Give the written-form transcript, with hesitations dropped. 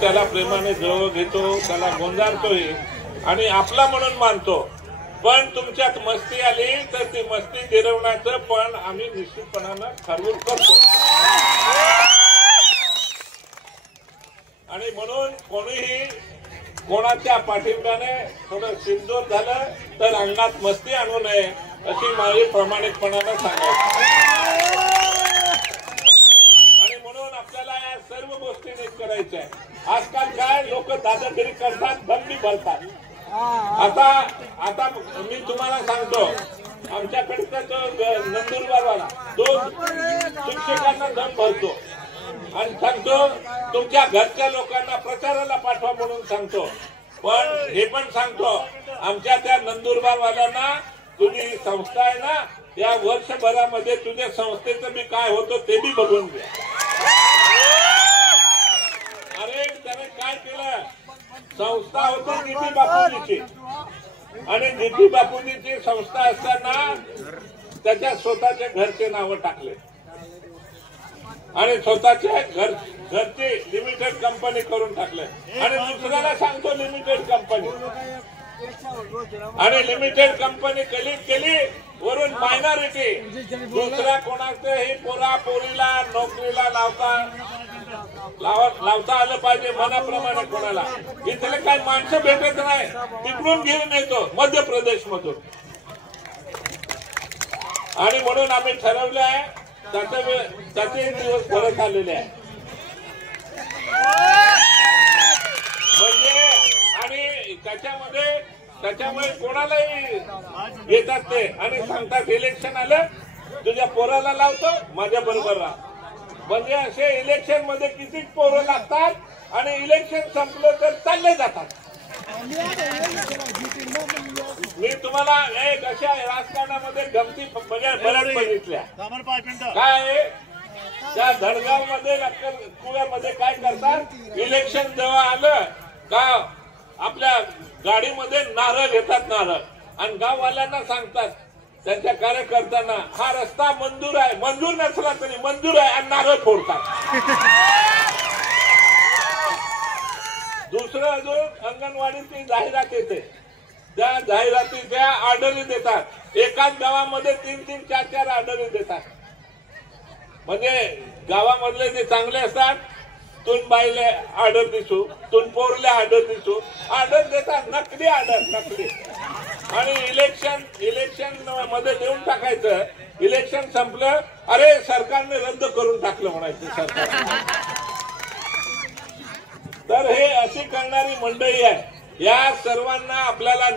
त्याला प्रेमाने जवळ घेतो, त्याला गोंजारतोय आणि आपला म्हणून मानतो। पण तुमच्यात मस्ती आली तर ती मस्ती जिरवण्याचं पण आम्ही निश्चितपणानं ठरवून करतो। आणि म्हणून कोणीही कोणाच्या पाठिंब्याने थोडं शिरजोर झालं तर अंगात मस्ती आणू नये अशी माझी प्रामाणिकपणानं सांगायची। आणि म्हणून आपल्याला या सर्व गोष्टी नीट करायच्या आहे। आजकाल काय लोक दादागिरी करतात, दंडी बोलतात। आता मी तुम्हाला सांगतो, आमच्याकडचा तो नंदुरबारवाला तो शिक्षकांना दम भरतो आणि सांगतो तुमच्या घरच्या लोकांना प्रचाराला पाठवा म्हणून सांगतो। पण हे पण सांगतो आमच्या त्या नंदुरबारवाल्यांना तुझी संस्था आहे ना, या वर्षभरामध्ये तुझ्या संस्थेचं बी काय होतं ते बी बघून घ्या। अरे त्याने काय केलं, संस्था होती जीती बापूजीची आणि जीती बापूजीची संस्था असताना त्याच्या स्वतःच्या घरचे नाव टाकले आणि स्वतःच्या घरची लिमिटेड कंपनी करून टाकले आणि दुसऱ्याला सांगतो लिमिटेड कंपनी आणि लिमिटेड कंपनी केली वरून मायनॉरिटी। दुसऱ्या कोणाचंही पोरा पोरीला नोकरीला लावता आलं पाहिजे मनाप्रमाणे। कोणाला इथले काही माणसं भेटत नाही, तिकडून घेऊन येतो मध्य प्रदेश मधून। आणि म्हणून आम्ही ठरवलं आहे त्याचे दिवस परत आलेले आहे म्हणजे। आणि त्याच्यामुळे कोणालाही येतात ते आणि सांगतात इलेक्शन आलं तुझ्या पोराला लावतो माझ्या बरोबर राहा। म्हणजे असे इलेक्शन मध्ये किती पोरं लागतात आणि इलेक्शन संपलं तर चालले जातात। मी तुम्हाला एक अशा राजकारणामध्ये गमती बऱ्याच बघितल्या। काय त्या धडगाव मध्ये कुळ्यामध्ये काय करतात, इलेक्शन जेव्हा आलं का आपल्या गाडीमध्ये नारळ घेतात, नारळ आणि गाववाल्यांना सांगतात त्यांच्या कार्यकर्त्यांना हा रस्ता मंजूर आहे, मंजूर नसला तरी मंजूर आहे आणि नारळ फोडतात। दुसरं अजून अंगणवाडीची जाहिरात येते, त्या जाहिरातीच्या ऑर्डरी देतात। एकाच गावामध्ये 3-3, 4-4 ऑर्डरी देतात। म्हणजे गावामधले जे चांगले असतात तुन बाईले ऑर्डर दिसू, तुन पोरले ऑर्डर दिसू, ऑर्डर देतात, नकली ऑर्डर, नकली। आणि इलेक्शन मध्ये देऊन टाकायचं, इलेक्शन संपलं अरे सरकारने रद्द करून टाकलं म्हणायचं सरकार। तर हे अशी करणारी मंडळी आहे, या सर्वांना आपल्याला